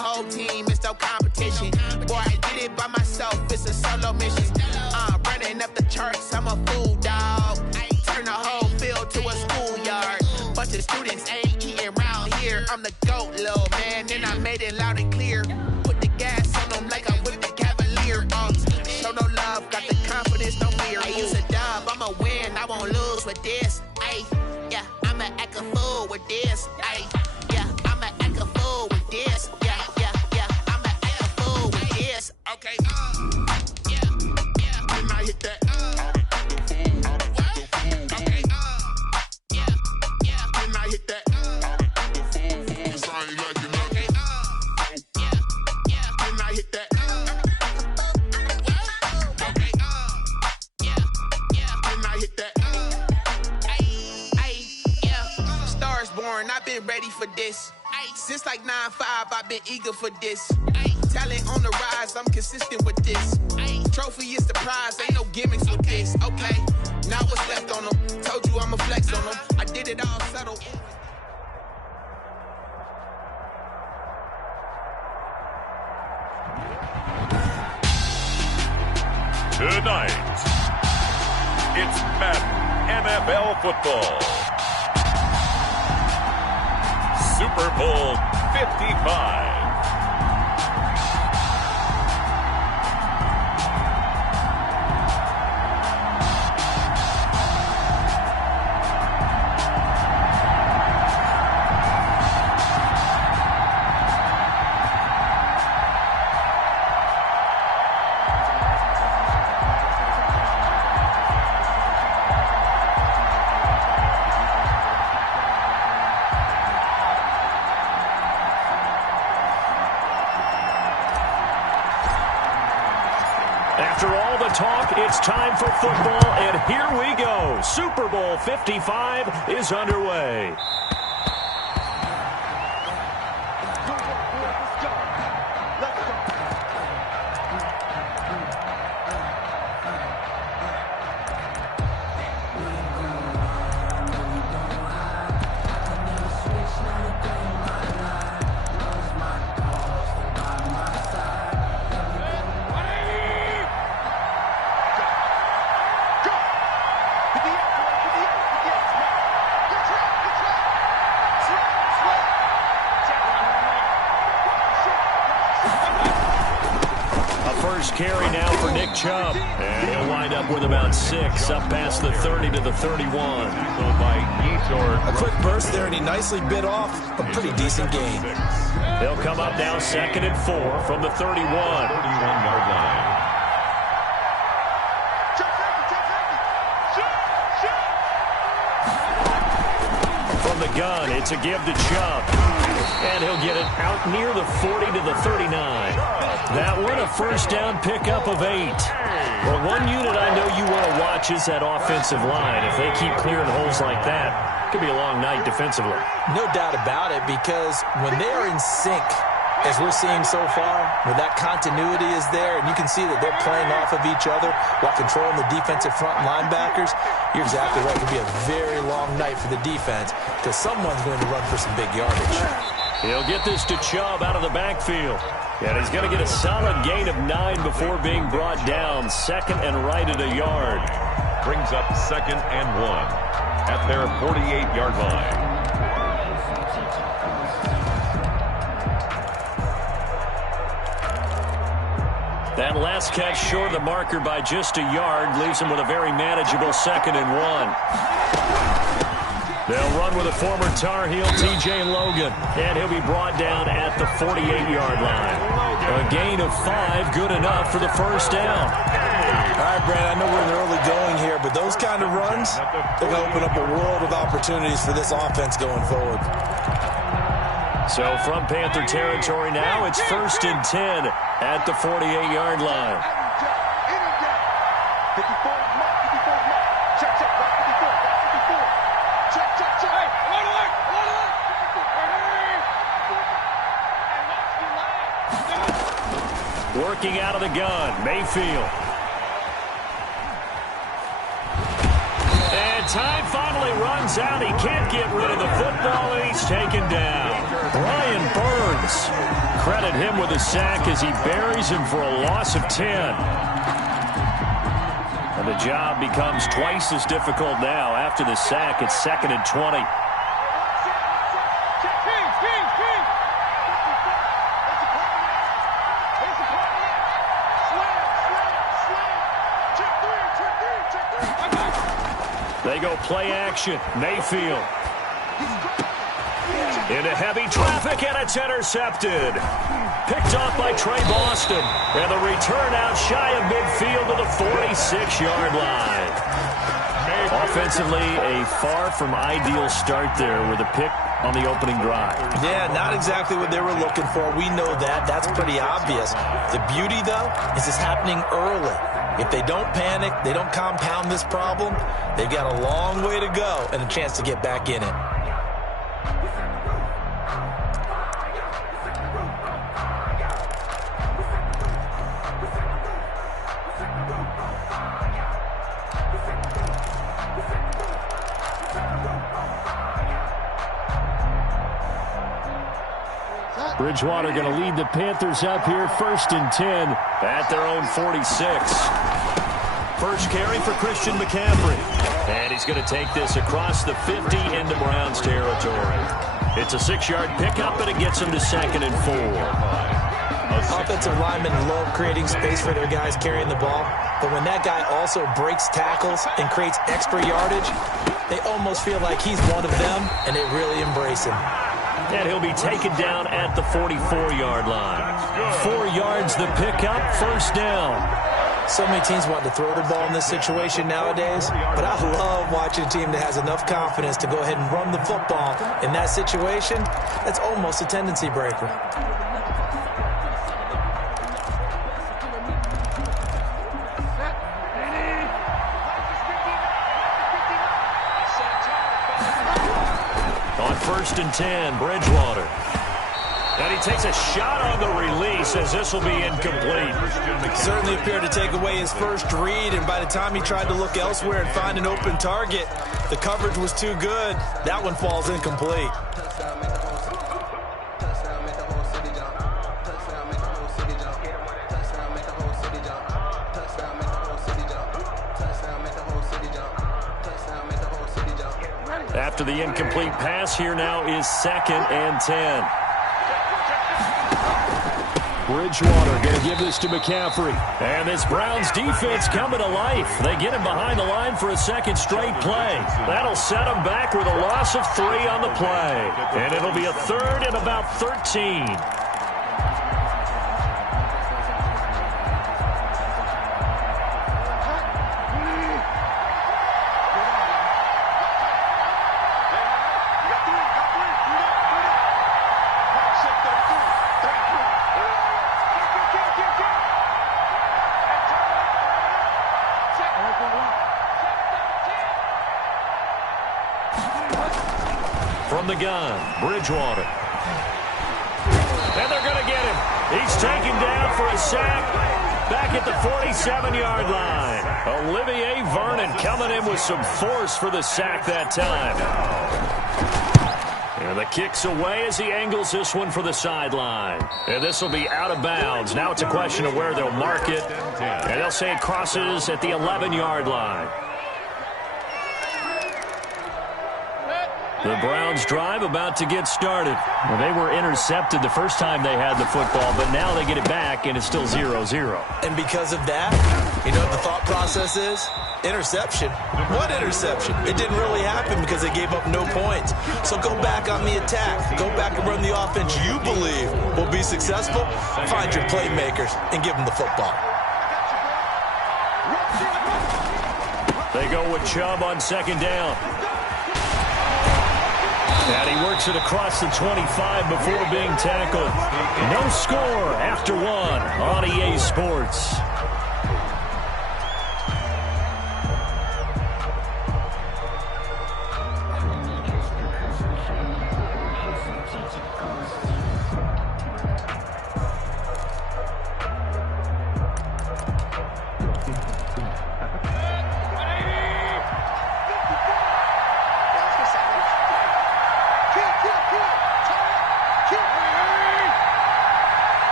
whole team, it's no competition. Boy, I did it by myself, it's a solo mission. Running up the charts, I'm a fool, dog. Turn the whole field to a schoolyard. Bunch of students ain't eating round here. I'm the GOAT, little man, and I made it loud and clear. Put the gas on them like I'm with the Cavalier. Show no love, got the confidence, no fear. I use a dub, I'ma win, I won't lose with this. Ay, yeah, I'ma act a fool with this. Ay, yeah, I'ma act a fool with this. Yeah, yeah, yeah, I'ma act a fool with this. Okay, yeah, yeah, when I hit that. Okay, yeah, yeah, when I hit that. I've been ready for this. Since like 9-5, I've been eager for this. Talent on the rise, I'm consistent with this. Trophy is the prize, ain't no gimmicks with this. Okay, now what's left on them? Told you I'ma flex on them. I did it all subtle. Tonight, it's Madden NFL football. Super Bowl 55. After all the talk, it's time for football, and here we go. Super Bowl 55 is underway. Carry now for Nick Chubb, and he'll wind up with about 6, up past the 30 to the 31. A quick burst there, and he nicely bit off a pretty decent gain. They'll come up now 2nd and 4 from the 31. 31-yard line. From the gun, it's a give to Chubb, and he'll get it out near the 40 to the 39. That one, a first down pickup of 8. Well, one unit I know you want to watch is that offensive line. If they keep clearing holes like that, it could be a long night defensively. No doubt about it, because when they are in sync, as we're seeing so far, when that continuity is there, and you can see that they're playing off of each other while controlling the defensive front linebackers, you're exactly right. It could be a very long night for the defense, because someone's going to run for some big yardage. He'll get this to Chubb out of the backfield. And he's going to get a solid gain of 9 before being brought down. 2nd and right at a yard. Brings up 2nd and 1 at their 48-yard line. That last catch short of the marker by just a yard leaves him with a very manageable 2nd and 1. They'll run with a former Tar Heel, T.J. Logan, and he'll be brought down at the 48-yard line. A gain of 5, good enough for the first down. All right, Brad, I know we're in the early going here, but those kind of runs, they're going to open up a world of opportunities for this offense going forward. So from Panther territory now, it's 1st and 10 at the 48-yard line. Working out of the gun, Mayfield. And time finally runs out. He can't get rid of the football, and he's taken down. Brian Burns. Credit him with a sack as he buries him for a loss of 10. And the job becomes twice as difficult now. After the sack, it's 2nd and 20. They go play action. Mayfield. Into heavy traffic, and it's intercepted. Picked off by Trey Boston. And the return out shy of midfield to the 46-yard line. Offensively, a far from ideal start there with a pick on the opening drive. Yeah, not exactly what they were looking for. We know that. That's pretty obvious. The beauty, though, is it's happening early. If they don't panic, they don't compound this problem, they've got a long way to go and a chance to get back in it. Bridgewater going to lead the Panthers up here, 1st and 10 at their own 46. First carry for Christian McCaffrey. And he's going to take this across the 50 into Browns territory. It's a 6-yard pickup, and it gets him to 2nd and 4. Offensive linemen love creating space for their guys carrying the ball. But when that guy also breaks tackles and creates extra yardage, they almost feel like he's one of them, and they really embrace him. And he'll be taken down at the 44-yard line. 4 yards the pickup, 1st down. So many teams want to throw the ball in this situation nowadays, but I love watching a team that has enough confidence to go ahead and run the football. In that situation, that's almost a tendency breaker. On 1st and 10, Bridgewater. And he takes a shot on the release as this will be incomplete. Certainly appeared to take away his first read, and by the time he tried to look elsewhere and find an open target, the coverage was too good. That one falls incomplete. After the incomplete pass, here now is 2nd and 10. Bridgewater going to give this to McCaffrey. And this Browns defense coming to life. They get him behind the line for a 2nd straight play. That'll set him back with a loss of 3 on the play. And it'll be a 3rd and about 13. From the gun, Bridgewater. And they're going to get him. He's taken down for a sack back at the 47-yard line. Olivier Vernon coming in with some force for the sack that time. And the kick's away as he angles this one for the sideline. And this will be out of bounds. Now it's a question of where they'll mark it. And they'll say it crosses at the 11-yard line. The Browns drive about to get started. Well, they were intercepted the first time they had the football, but now they get it back, and it's still 0-0. And because of that, you know what the thought process is? Interception. What interception? It didn't really happen because they gave up no points. So go back on the attack. Go back and run the offense you believe will be successful. Find your playmakers and give them the football. They go with Chubb on 2nd down. And he works it across the 25 before being tackled. No score after 1 on EA Sports.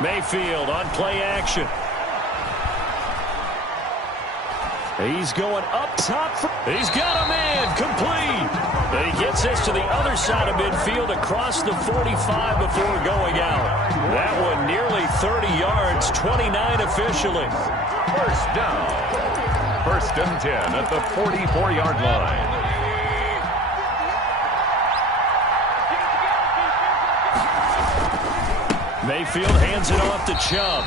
Mayfield on play action. He's going up top. He's got a man complete. And he gets this to the other side of midfield across the 45 before going out. That one nearly 30 yards, 29 officially. First down. First and 10 at the 44-yard line. Mayfield hands it off to Chubb.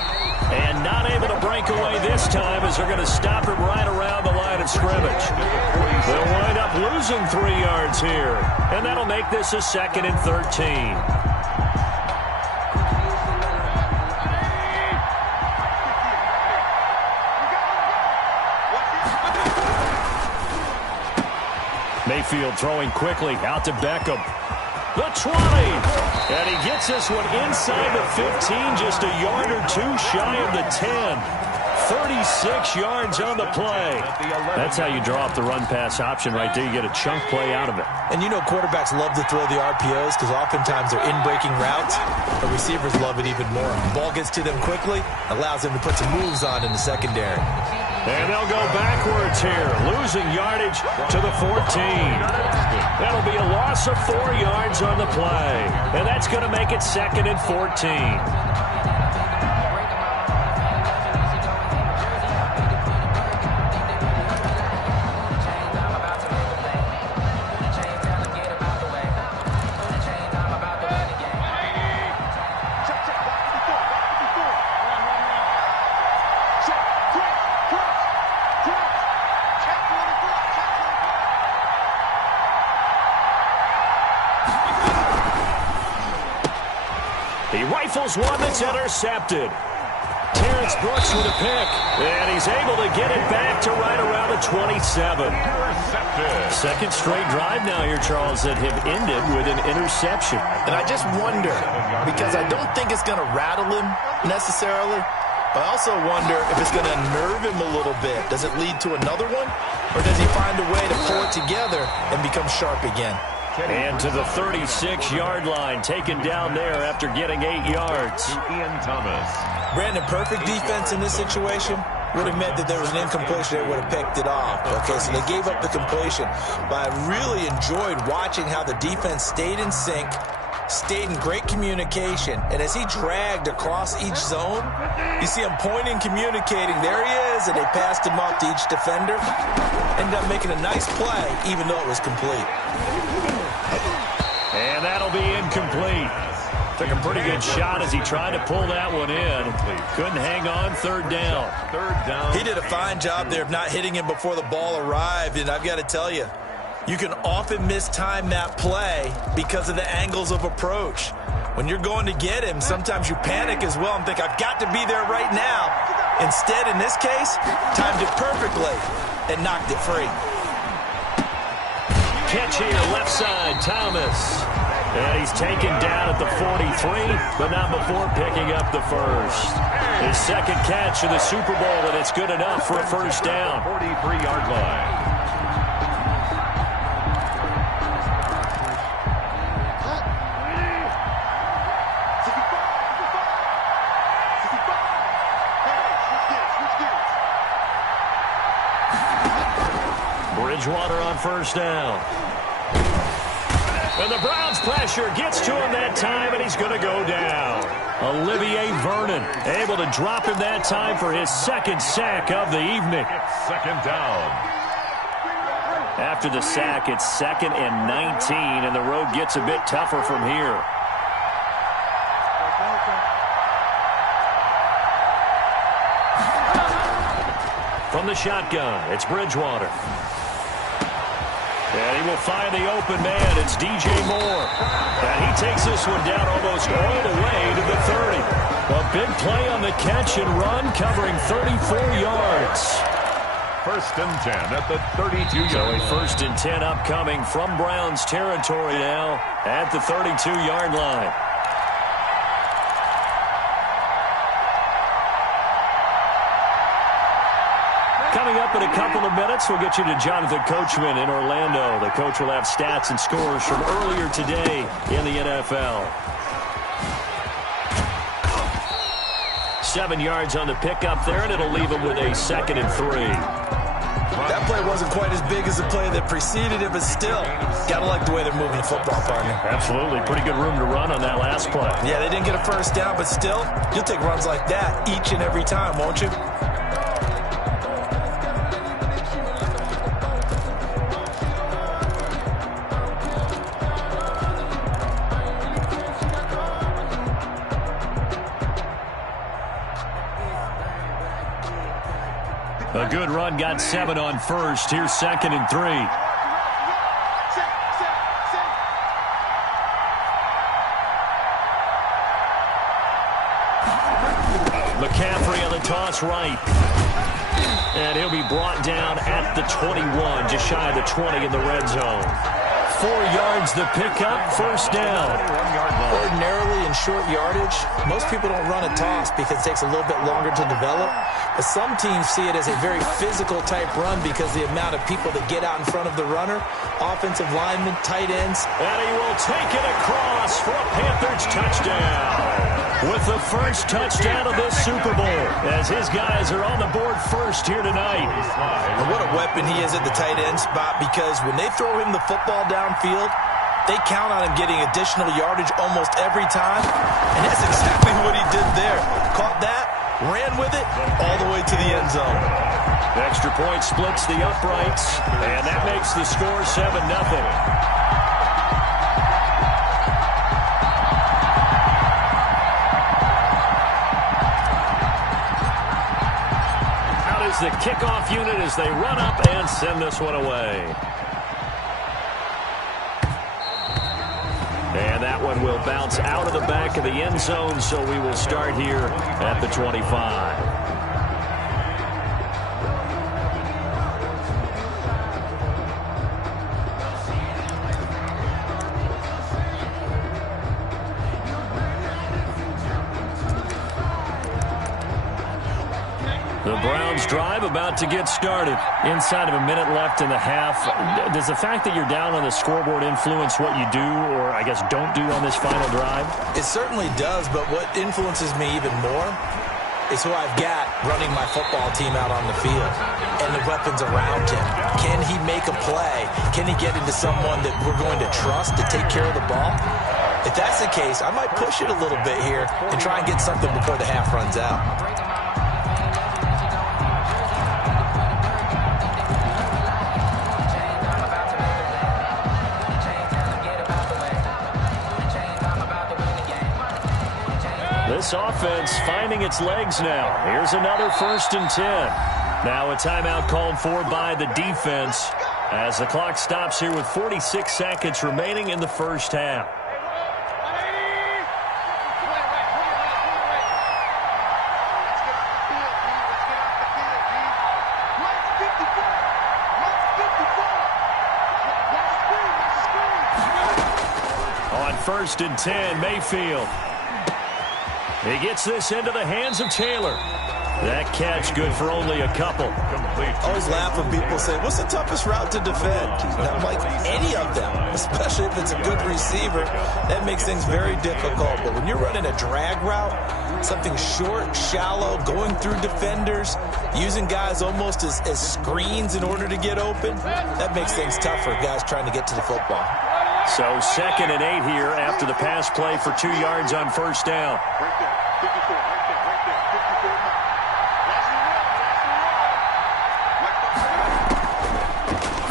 And not able to break away this time as they're going to stop him right around the line of scrimmage. They'll wind up losing 3 yards here. And that'll make this a 2nd and 13. Mayfield throwing quickly out to Beckham. The 20. And he gets this one inside the 15, just a yard or two shy of the 10. 36 yards on the play. That's how you draw up the run-pass option right there. You get a chunk play out of it. And you know quarterbacks love to throw the RPOs because oftentimes they're in-breaking routes. The receivers love it even more. The ball gets to them quickly, allows them to put some moves on in the secondary. And they'll go backwards here, losing yardage to the 14. That'll be a loss of 4 yards on the play. And that's going to make it 2nd and 14. He rifles one that's intercepted. Terrence Brooks with a pick. And he's able to get it back to right around the 27. Second straight drive now here, Charles, that have ended with an interception. And I just wonder, because I don't think it's going to rattle him necessarily, but I also wonder if it's going to nerve him a little bit. Does it lead to another one? Or does he find a way to pull it together and become sharp again? And to the 36-yard line, taken down there after getting 8 yards. Ian Thomas. Brandon, perfect defense in this situation would have meant that there was an incompletion. They would have picked it off. Okay, so they gave up the completion. But I really enjoyed watching how the defense stayed in sync, stayed in great communication. And as he dragged across each zone, you see him pointing, communicating. There he is, and they passed him off to each defender. Ended up making a nice play, even though it was complete. And that'll be incomplete. Took a pretty good shot as he tried to pull that one in. Couldn't hang on. Third down. He did a fine job there of not hitting him before the ball arrived. And I've got to tell you, you can often mistime that play because of the angles of approach. When you're going to get him, sometimes you panic as well and think, I've got to be there right now. Instead, in this case, timed it perfectly and knocked it free. Catch here, left side, Thomas. And he's taken down at the 43, but not before picking up the first. His second catch of the Super Bowl, and it's good enough for a first down. 43-yard line. Bridgewater on first down. And the Browns pressure gets to him that time, and he's going to go down. Olivier Vernon able to drop him that time for his second sack of the evening. Second down. After the sack, it's 2nd and 19, and the road gets a bit tougher from here. From the shotgun, it's Bridgewater. And he will find the open man. It's DJ Moore. And he takes this one down almost all the way to the 30. A big play on the catch and run, covering 34 yards. First and 10 at the 32-yard line. So a first and 10 upcoming from Browns territory now at the 32-yard line. Coming up in a couple of minutes, we'll get you to Jonathan Coachman in Orlando. The coach will have stats and scores from earlier today in the NFL. 7 yards on the pickup there, and it'll leave him with a 2nd and 3. That play wasn't quite as big as the play that preceded it, but still, gotta like the way they're moving the football, partner. Absolutely. Pretty good room to run on that last play. Yeah, they didn't get a first down, but still, you'll take runs like that each and every time, won't you? A good run, got 7 on first. Here's 2nd and 3. McCaffrey on the toss right. And he'll be brought down at the 21, just shy of the 20 in the red zone. 4 yards the pickup, first down. Ordinarily in short yardage, most people don't run a toss because it takes a little bit longer to develop. But some teams see it as a very physical type run because the amount of people that get out in front of the runner, offensive linemen, tight ends. And he will take it across for a Panthers touchdown. With the first touchdown of this Super Bowl, as his guys are on the board first here tonight. And what a weapon he is at the tight end spot, because when they throw him the football downfield, they count on him getting additional yardage almost every time. And that's exactly what he did there. Caught that, ran with it, all the way to the end zone. Extra point splits the uprights, and that makes the score 7-0. The kickoff unit as they run up and send this one away. And that one will bounce out of the back of the end zone, so we will start here at the 25. The Browns drive about to get started. Inside of a minute left in the half. Does the fact that you're down on the scoreboard influence what you do, or I guess don't do on this final drive? It certainly does, but what influences me even more is who I've got running my football team out on the field and the weapons around him. Can he make a play? Can he get into someone that we're going to trust to take care of the ball? If that's the case, I might push it a little bit here and try and get something before the half runs out. This offense finding its legs now. Here's another 1st and 10. Now a timeout called for by the defense as the clock stops here with 46 seconds remaining in the first half. On 1st and 10, Mayfield. He gets this into the hands of Taylor. That catch good for only a couple. I always laugh when people say, what's the toughest route to defend? Not like any of them, especially if it's a good receiver. That makes things very difficult. But when you're running a drag route, something short, shallow, going through defenders, using guys almost as screens in order to get open, that makes things tough for guys trying to get to the football. So 2nd and 8 here after the pass play for 2 yards on first down.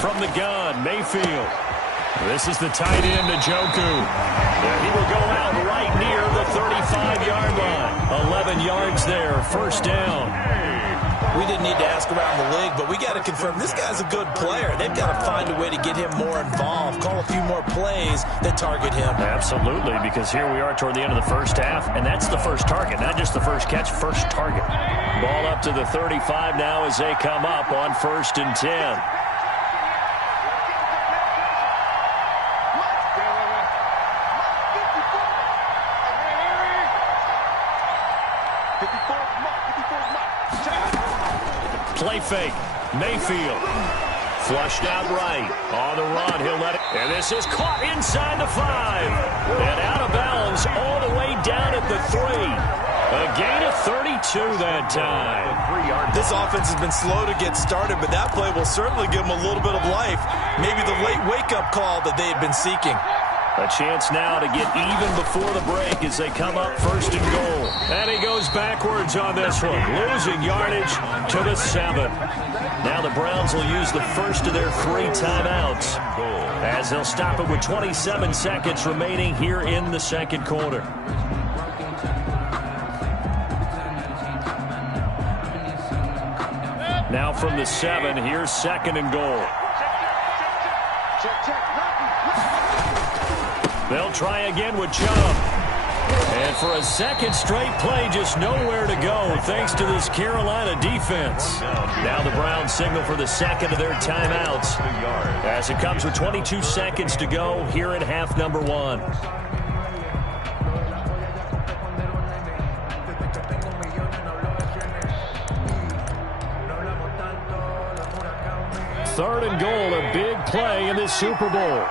From the gun, Mayfield. This is the tight end, Njoku. And he will go out right near the 35-yard line. 11 yards there, first down. We didn't need to ask around the league, but we got to confirm this guy's a good player. They've got to find a way to get him more involved, call a few more plays that target him. Absolutely, because here we are toward the end of the first half, and that's the first target, not just the first catch, first target. Ball up to the 35 now as they come up on 1st and 10. Play fake. Mayfield. Flushed out right. On the run, he'll let it. And this is caught inside the 5. And out of bounds all the way down at the 3. A gain of 32 that time. This offense has been slow to get started, but that play will certainly give them a little bit of life. Maybe the late wake-up call that they had been seeking. A chance now to get even before the break as they come up first and goal. And he goes backwards on this one, losing yardage to the 7. Now the Browns will use the first of their 3 timeouts as they'll stop it with 27 seconds remaining here in the second quarter. Now from the 7, here's second and goal. They'll try again with Chubb. And for a second straight play, just nowhere to go thanks to this Carolina defense. Now the Browns signal for the second of their timeouts as it comes with 22 seconds to go here in half number 1. Third and goal, a big play in this Super Bowl.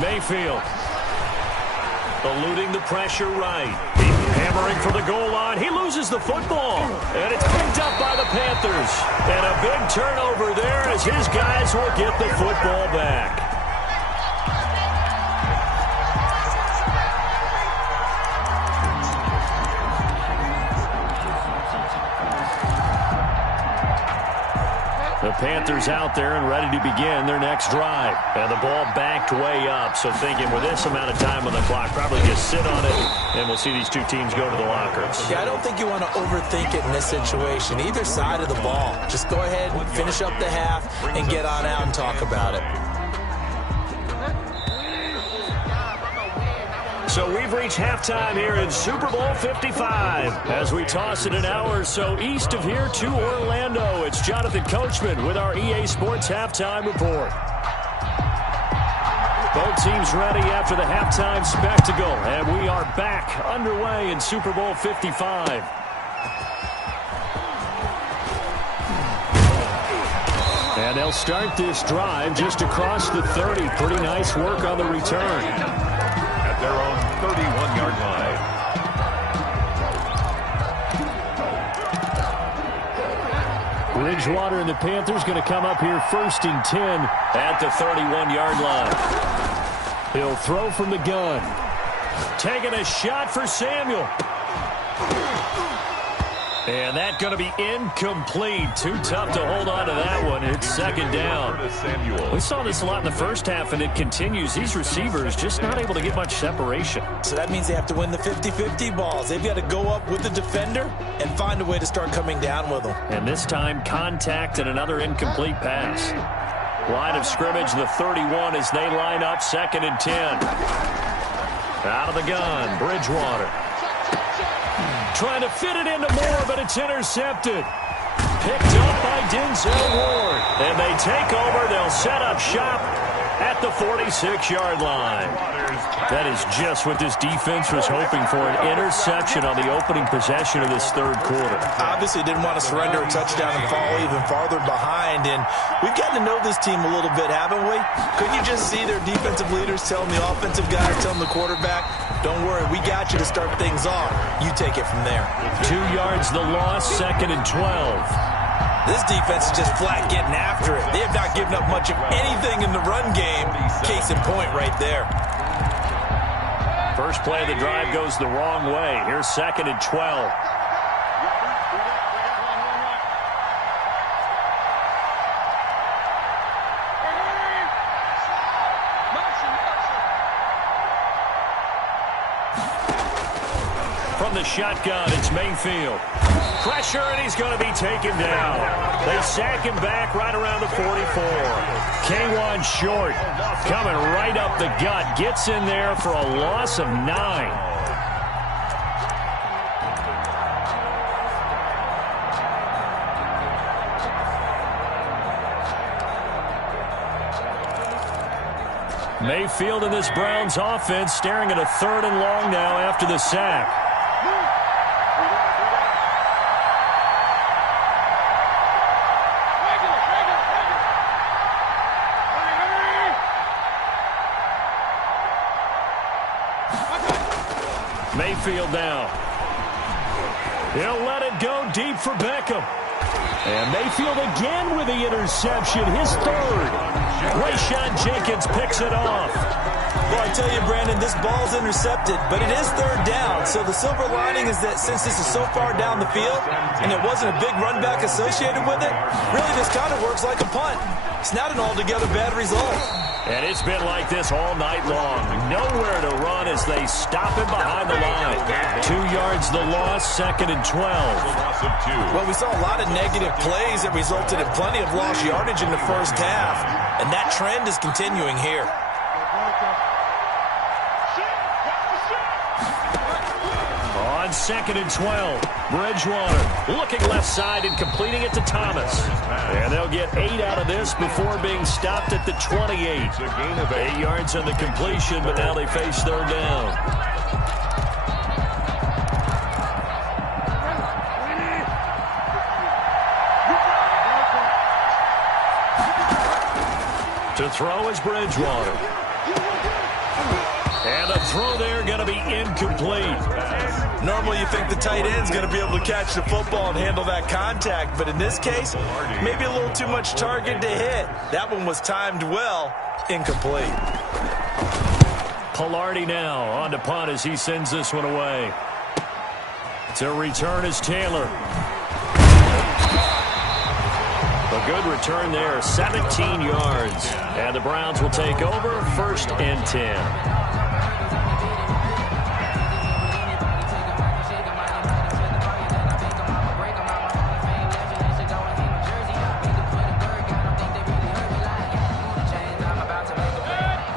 Mayfield eluding the pressure right. Hammering for the goal line. He loses the football. And it's picked up by the Panthers. And a big turnover there as his guys will get the football back. The Panthers out there and ready to begin their next drive. And the ball backed way up. So thinking with this amount of time on the clock, probably just sit on it, and we'll see these two teams go to the lockers. Yeah, I don't think you want to overthink it in this situation. Either side of the ball. Just go ahead and finish up the half and get on out and talk about it. So we've reached halftime here in Super Bowl 55. As we toss it an hour or so east of here to Orlando, it's Jonathan Coachman with our EA Sports Halftime Report. Both teams ready after the halftime spectacle, and we are back underway in Super Bowl 55. And they'll start this drive just across the 30. Pretty nice work on the return. Their own 31-yard line. Bridgewater and the Panthers going to come up here first and 10 at the 31-yard line. He'll throw from the gun. Taking a shot for Samuel. And that's going to be incomplete. Too tough to hold on to that one. It's second down. We saw this a lot in the first half, and it continues. These receivers just not able to get much separation. So that means they have to win the 50-50 balls. They've got to go up with the defender and find a way to start coming down with them. And this time, contact and another incomplete pass. Line of scrimmage, the 31 as they line up, second and 10. Out of the gun, Bridgewater. Trying to fit it into Moore, but it's intercepted. Picked up by Denzel Ward. And they take over. They'll set up shop at the 46-yard line. That is just what this defense was hoping for, an interception on the opening possession of this third quarter. Obviously didn't want to surrender a touchdown and fall even farther behind. And we've gotten to know this team a little bit, haven't we? Couldn't you just see their defensive leaders telling the offensive guys, telling the quarterback, don't worry, we got you to start things off. You take it from there. 2 yards the loss, second and 12. This defense is just flat getting after it. They have not given up much of anything in the run game. Case in point right there. First play of the drive goes the wrong way. Here's second and 12. From the shotgun, it's Mayfield. Pressure, and he's going to be taken down. They sack him back right around the 44. K1 short, coming right up the gut. Gets in there for a loss of 9. Mayfield in this Browns offense staring at a third and long now after the sack. backfield now. He'll let it go deep for Beckham. And Mayfield again with the interception, his third. Rayshawn Jenkins picks it off. Well, I tell you, Brandon, this ball's intercepted, but it is third down. So the silver lining is that since this is so far down the field and there wasn't a big run back associated with it, really this kind of works like a punt. It's not an altogether bad result. And it's been like this all night long. Nowhere to run as they stop him behind the line. 2 yards the loss, 2nd and 12. Well, we saw a lot of negative plays that resulted in plenty of lost yardage in the first half, and that trend is continuing here. On 2nd and 12, Bridgewater looking left side and completing it to Thomas. And they'll get 8 out of this before being stopped at the 28. 8 yards on the completion, but now they face third down. To throw is Bridgewater. And the throw there going to be incomplete. Normally you think the tight end's going to be able to catch the football and handle that contact, but in this case, maybe a little too much target to hit. That one was timed well, incomplete. Pilardi now on to punt as he sends this one away. To return is Taylor. A good return there, 17 yards. And the Browns will take over, 1st and 10.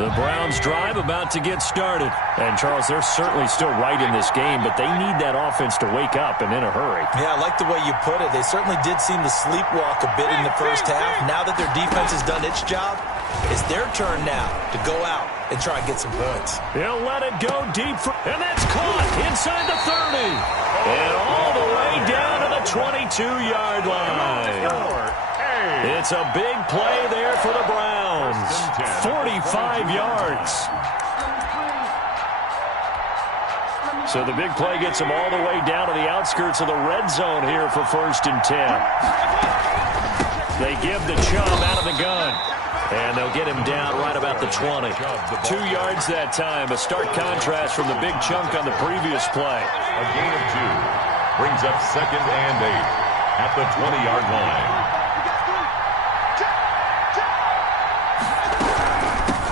The Browns drive about to get started. And, Charles, they're certainly still right in this game, but they need that offense to wake up and in a hurry. Yeah, I like the way you put it. They certainly did seem to sleepwalk a bit in the first half. Now that their defense has done its job, it's their turn now to go out and try and get some points. He'll let it go deep, and that's caught inside the 30. And all the way down to the 22-yard line. It's a big play there for the Browns. 45 yards. So the big play gets them all the way down to the outskirts of the red zone here for 1st and 10. They give the Chubb out of the gun. And they'll get him down right about the 20. 2 yards that time. A stark contrast from the big chunk on the previous play. A gain of 2 brings up 2nd and 8 at the 20-yard line.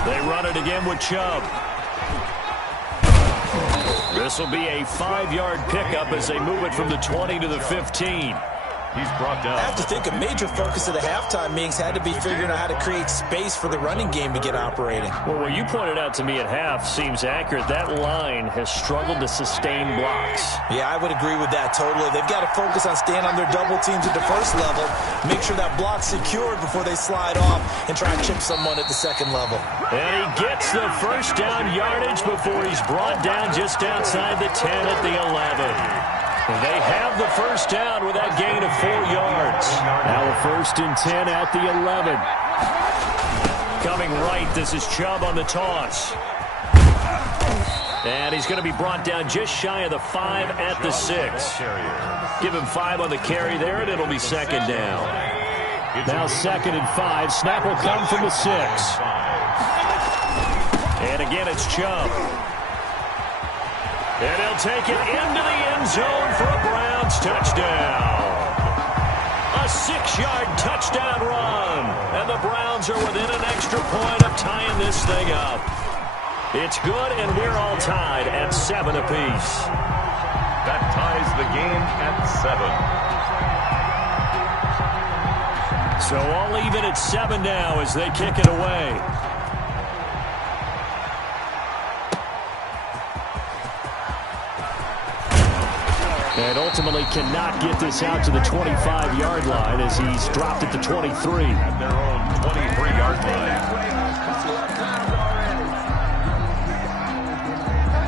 They run it again with Chubb. This will be a 5-yard pickup as they move it from the 20 to the 15. He's brought down. I have to think a major focus of the halftime meetings had to be figuring out how to create space for the running game to get operating. Well, what you pointed out to me at half seems accurate. That line has struggled to sustain blocks. Yeah, I would agree with that totally. They've got to focus on staying on their double teams at the first level, make sure that block's secured before they slide off and try and chip someone at the second level. And he gets the first down yardage before he's brought down just outside the 10 at the 11. They have the first down with that gain of 4 yards. Now a 1st and 10 at the 11. Coming right, this is Chubb on the toss. And he's going to be brought down just shy of the 5 at the 6. Give him 5 on the carry there, and it'll be 2nd down. Now 2nd and 5. Snap will come from the 6. And again, it's Chubb. And he'll take it into the end zone for a Browns touchdown. A 6-yard touchdown run. And the Browns are within an extra point of tying this thing up. It's good, and we're all tied at 7 apiece. That ties the game at 7. So all even at 7 now as they kick it away. And ultimately cannot get this out to the 25-yard line as he's dropped at the 23. At their own 23-yard line.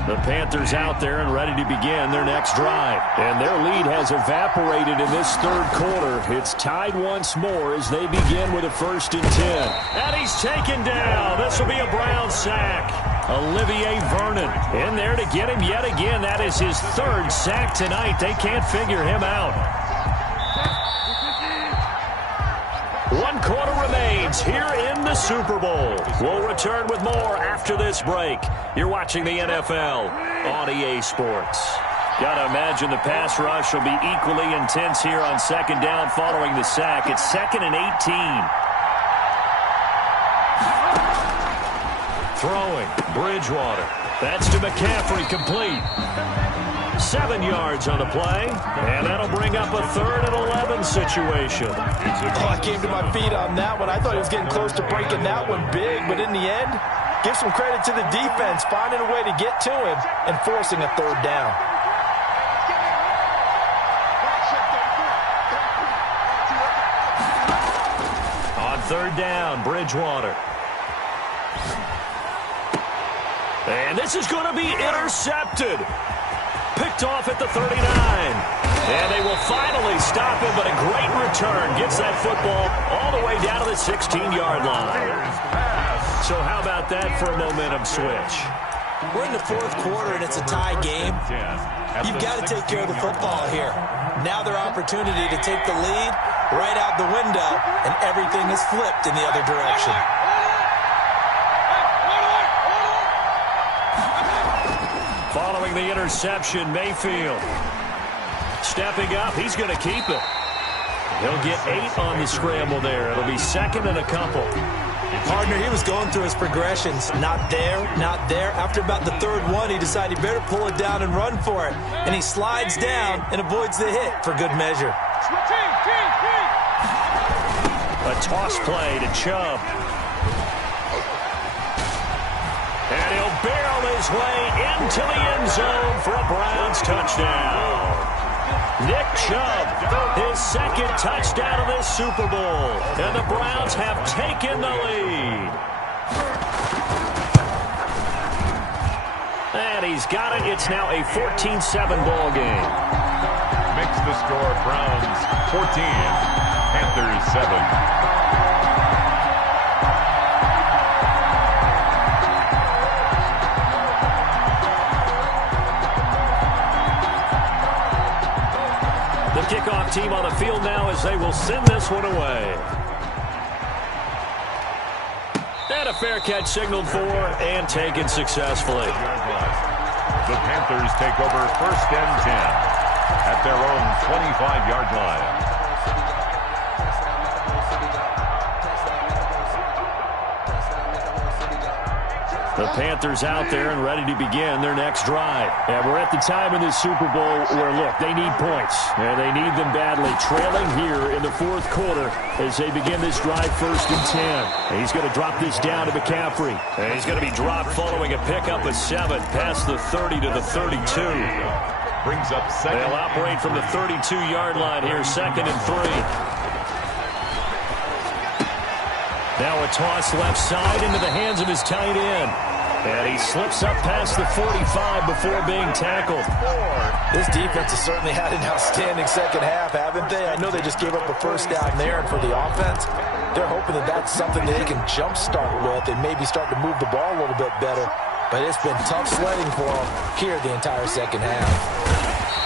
The Panthers out there and ready to begin their next drive. And their lead has evaporated in this third quarter. It's tied once more as they begin with a 1st and 10. And he's taken down. This will be a Brown sack. Olivier Vernon in there to get him yet again. That is his third sack tonight. They can't figure him out. 1 quarter remains here in the Super Bowl. We'll return with more after this break. You're watching the NFL on EA Sports. Got to imagine the pass rush will be equally intense here on second down following the sack. It's 2nd and 18. Throwing, Bridgewater. That's to McCaffrey, complete. 7 yards on the play, and that'll bring up a 3rd and 11 situation. Oh, I came to my feet on that one. I thought he was getting close to breaking that one big, but in the end, give some credit to the defense, finding a way to get to him and forcing a 3rd down. On 3rd down, Bridgewater. And this is going to be intercepted. Picked off at the 39. And they will finally stop him, but a great return. Gets that football all the way down to the 16-yard line. So how about that for a momentum switch? We're in the 4th quarter, and it's a tie game. You've got to take care of the football here. Now their opportunity to take the lead right out the window, and everything is flipped in the other direction. Following the interception, Mayfield stepping up. He's going to keep it. He'll get 8 on the scramble there. It'll be 2nd and a couple. Partner, he was going through his progressions. Not there, not there. After about the 3rd one, he decided he better pull it down and run for it. And he slides down and avoids the hit for good measure. A toss play to Chubb. And he'll barrel his way into the end zone for a Browns touchdown. Nick Chubb, his 2nd touchdown of this Super Bowl. And the Browns have taken the lead. And he's got it. It's now a 14-7 ball game. Makes the score Browns 14, Panthers 7. Kickoff team on the field now as they will send this one away. And a fair catch signaled for and taken successfully. The Panthers take over 1st and 10 at their own 25-yard line. The Panthers out there and ready to begin their next drive. And we're at the time in this Super Bowl where, look, they need points. And they need them badly. Trailing here in the 4th quarter as they begin this drive 1st and 10. And he's going to drop this down to McCaffrey. And he's going to be dropped following a pickup of 7 past the 30 to the 32. Brings up 2nd. They'll operate from the 32-yard line here, 2nd and 3. Now a toss left side into the hands of his tight end. And he slips up past the 45 before being tackled. This defense has certainly had an outstanding second half, haven't they? I know they just gave up a 1st down there, and for the offense, they're hoping that that's something that they can jumpstart with and maybe start to move the ball a little bit better. But it's been tough sledding for them here the entire second half.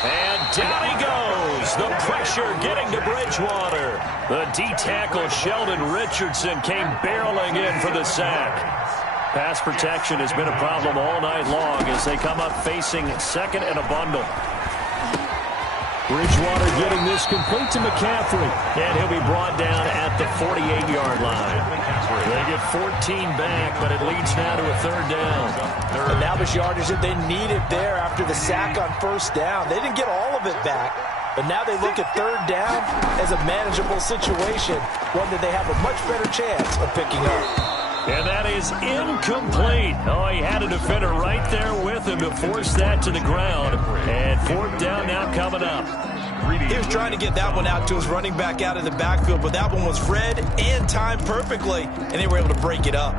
And down he goes. The pressure getting to Bridgewater. The D-tackle Sheldon Richardson came barreling in for the sack. Pass protection has been a problem all night long as they come up facing 2nd and a bundle. Bridgewater getting this complete to McCaffrey. And he'll be brought down at the 48-yard line. They get 14 back, but it leads now to a 3rd down. And that was yardage that they needed there after the sack on 1st down. They didn't get all of it back, but now they look at 3rd down as a manageable situation, one that they have a much better chance of picking up. And that is incomplete. Oh, he had a defender right there with him to force that to the ground. And 4th down now coming up. He was trying to get that one out to his running back out of the backfield, but that one was read and timed perfectly, and they were able to break it up.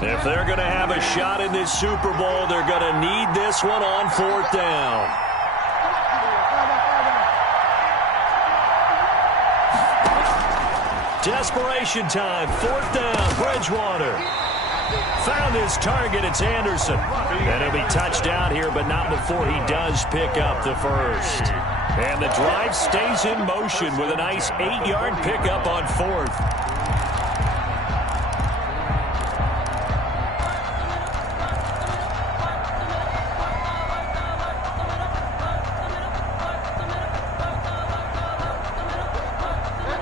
If they're going to have a shot in this Super Bowl, they're going to need this one on 4th down. Desperation time. 4th down. Bridgewater. Found his target. It's Anderson. And he'll be touched out here, but not before he does pick up the first. And the drive stays in motion with a nice 8-yard pickup on 4th.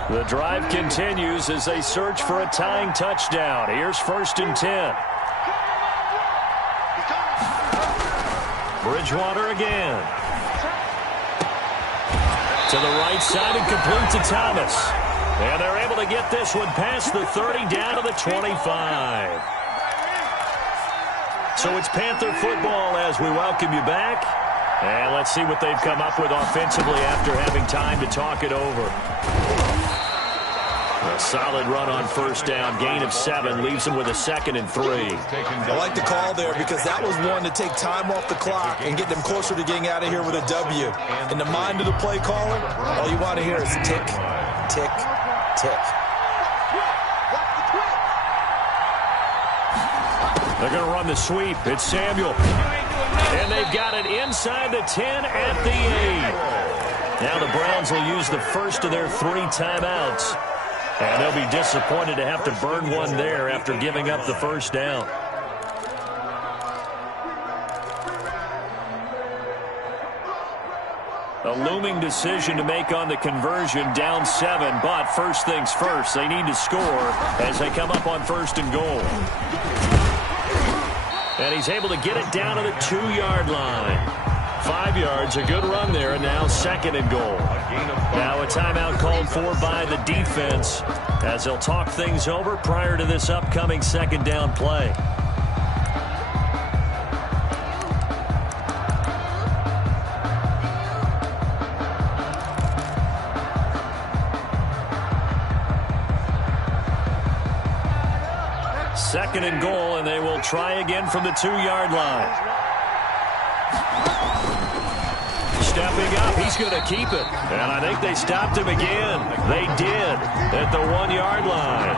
The drive continues as they search for a tying touchdown. Here's 1st and 10. Bridgewater again. To the right side and complete to Thomas. And they're able to get this one past the 30 down to the 25. So it's Panther football as we welcome you back. And let's see what they've come up with offensively after having time to talk it over. A solid run on 1st down. Gain of 7 leaves them with a 2nd and 3. I like the call there because that was one to take time off the clock and get them closer to getting out of here with a W. In the mind of the play caller, all you want to hear is tick, tick, tick. They're going to run the sweep. It's Samuel. And they've got it inside the 10 at the 8. Now the Browns will use the first of their 3 timeouts. And they'll be disappointed to have to burn one there after giving up the 1st down. A looming decision to make on the conversion, down 7. But first things first, they need to score as they come up on 1st and goal. And he's able to get it down to the 2-yard line. 5 yards, a good run there, and now 2nd and goal. Now a timeout called for by the defense as they'll talk things over prior to this upcoming 2nd down play. Second and goal, and they will try again from the 2-yard line. Stepping up, he's going to keep it. And I think they stopped him again. They did at the 1-yard line.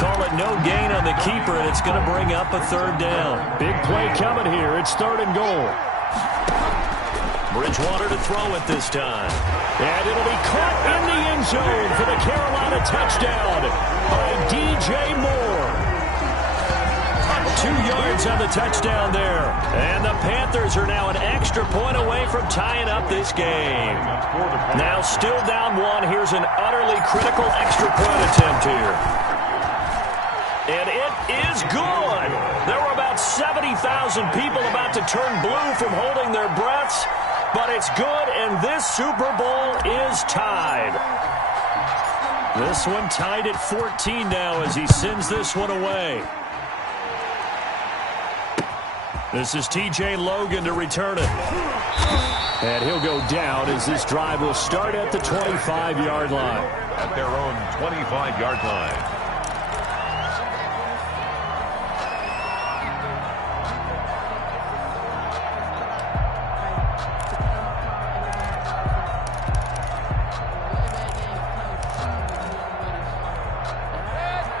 Call it no gain on the keeper, and it's going to bring up a 3rd down. Big play coming here. It's 3rd and goal. Bridgewater to throw it this time. And it'll be caught in the end zone for the Carolina touchdown by DJ Moore. 2 yards on the touchdown there. And the Panthers are now an extra point away from tying up this game. Now still down 1. Here's an utterly critical extra point attempt here. And it is good. There were about 70,000 people about to turn blue from holding their breaths. But it's good, and this Super Bowl is tied. This one tied at 14 now as he sends this one away. This is TJ Logan to return it. And he'll go down as this drive will start at the 25-yard line. At their own 25-yard line.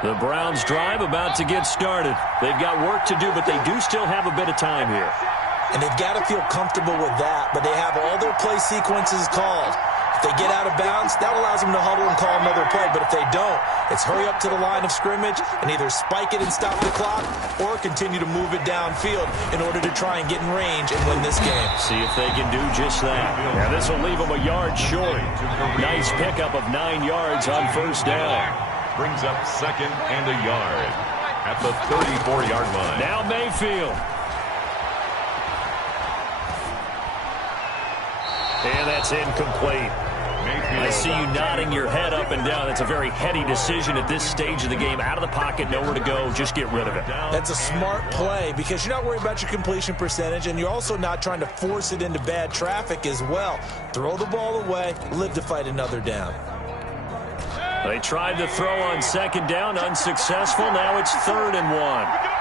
The Browns drive about to get started. They've got work to do, but they do still have a bit of time here. And they've got to feel comfortable with that, but they have all their play sequences called. If they get out of bounds, that allows them to huddle and call another play. But if they don't, it's hurry up to the line of scrimmage and either spike it and stop the clock or continue to move it downfield in order to try and get in range and win this game. See if they can do just that. Now this will leave them a yard short. Nice pickup of 9 yards on 1st down. Brings up 2nd and a yard at the 34-yard line. Now Mayfield. And that's incomplete. I see you nodding your head up and down. That's a very heady decision at this stage of the game. Out of the pocket, nowhere to go. Just get rid of it. That's a smart play because you're not worried about your completion percentage, and you're also not trying to force it into bad traffic as well. Throw the ball away, live to fight another down. They tried to throw on 2nd down, unsuccessful. Now it's 3rd and 1.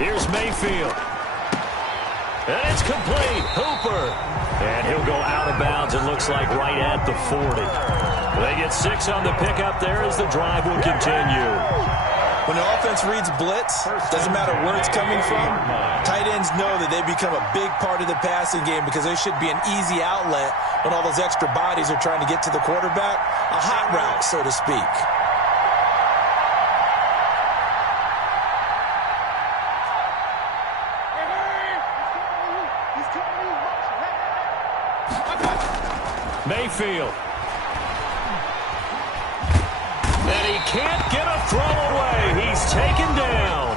Here's Mayfield. And it's complete. Hooper. And he'll go out of bounds, it looks like, right at the 40. They get 6 on the pickup there as the drive will continue. When the offense reads blitz, doesn't matter where it's coming from, tight ends know that they become a big part of the passing game because they should be an easy outlet when all those extra bodies are trying to get to the quarterback. A hot route, so to speak. Mayfield. And he can't get a throw away. He's taken down.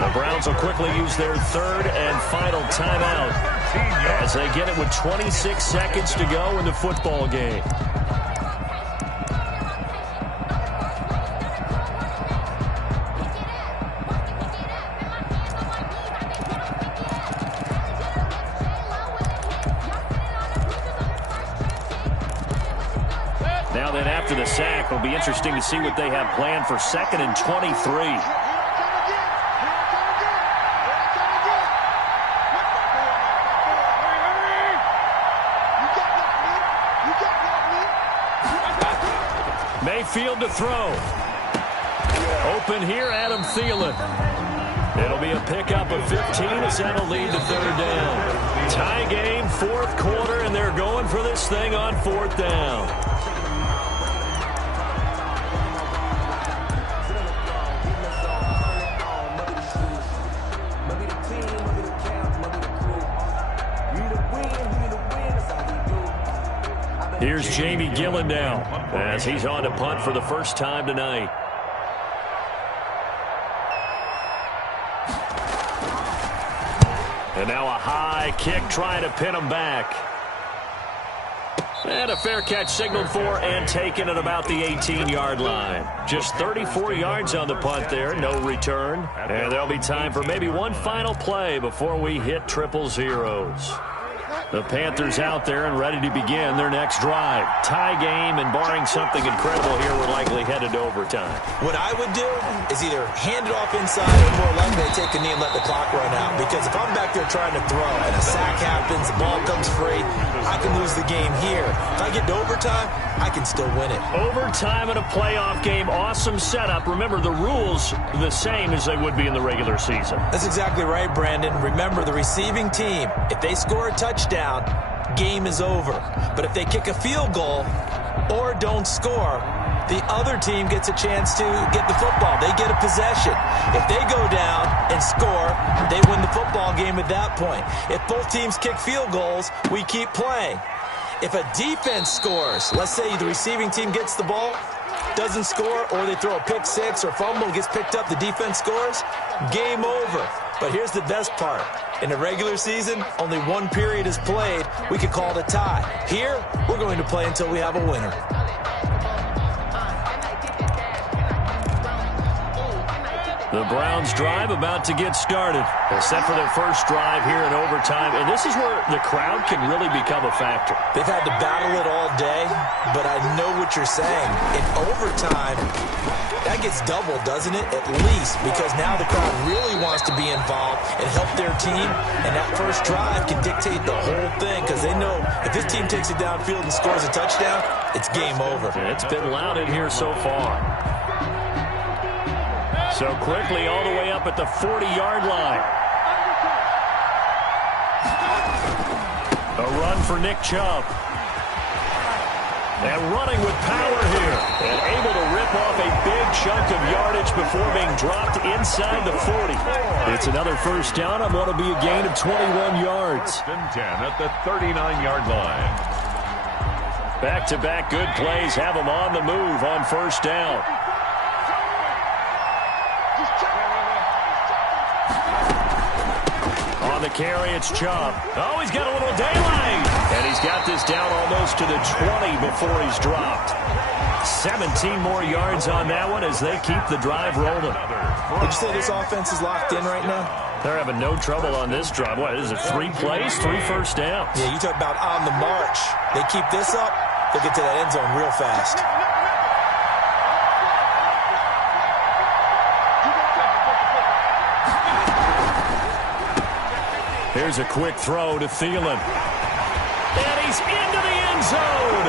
The Browns will quickly use their 3rd and final timeout as they get it with 26 seconds to go in the football game. Now then, after the sack, it'll be interesting to see what they have planned for 2nd and 23. Mayfield to throw. Open here, Adam Thielen. It'll be a pickup of 15 as that'll lead to 3rd down. Tie game, 4th quarter, and they're going for this thing on 4th down. Here's Jamie Gillen now as he's on to punt for the first time tonight. And now a high kick trying to pin him back. And a fair catch signaled for and taken at about the 18-yard line. Just 34 yards on the punt there, no return. And there'll be time for maybe one final play before we hit triple zeros. The Panthers out there and ready to begin their next drive. Tie game, and barring something incredible here, we're likely headed to overtime. What I would do is either hand it off inside or more likely take a knee and let the clock run out. Because if I'm back there trying to throw and a sack happens, the ball comes free, I can lose the game here. If I get to overtime, I can still win it. Overtime in a playoff game, awesome setup. Remember, the rules the same as they would be in the regular season. That's exactly right, Brandon. Remember, the receiving team, if they score a touchdown, game is over. But if they kick a field goal or don't score, the other team gets a chance to get the football. They get a possession. If they go down and score, they win the football game at that point. If both teams kick field goals, we keep playing. If a defense scores, let's say the receiving team gets the ball, doesn't score, or they throw a pick six or fumble, gets picked up, the defense scores, game over. But here's the best part. In the regular season, only one period is played. We could call it a tie. Here, we're going to play until we have a winner. The Browns drive about to get started. They're set for their first drive here in overtime, and this is where the crowd can really become a factor. They've had to battle it all day, but I know what you're saying. In overtime, that gets doubled, doesn't it? At least, because now the crowd really wants to be involved and help their team, and that first drive can dictate the whole thing because they know if this team takes it downfield and scores a touchdown, it's game over. It's been loud in here so far. So quickly all the way up at the 40-yard line. A run for Nick Chubb. And running with power here. And able to rip off a big chunk of yardage before being dropped inside the 40. It's another first down on what will be a gain of 21 yards. First and 10 at the 39-yard line. Back-to-back good plays have them on the move on first down. On the carry, it's Chubb. Oh, he's got a little daylight. And he's got this down almost to the 20 before he's dropped. 17 more yards on that one as they keep the drive rolling. Would you say this offense is locked in right now? They're having no trouble on this drive. What is it, 3 plays, 3 first downs? Yeah, you talk about on the march. They keep this up, they'll get to that end zone real fast. Here's a quick throw to Thielen. And he's into the end zone.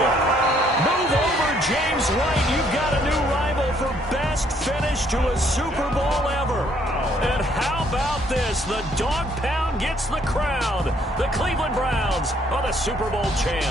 Move over, James White. You've got a new rival for best finish to a Super Bowl ever. And how about this? The dog pound gets the crown. The Cleveland Browns are the Super Bowl champs.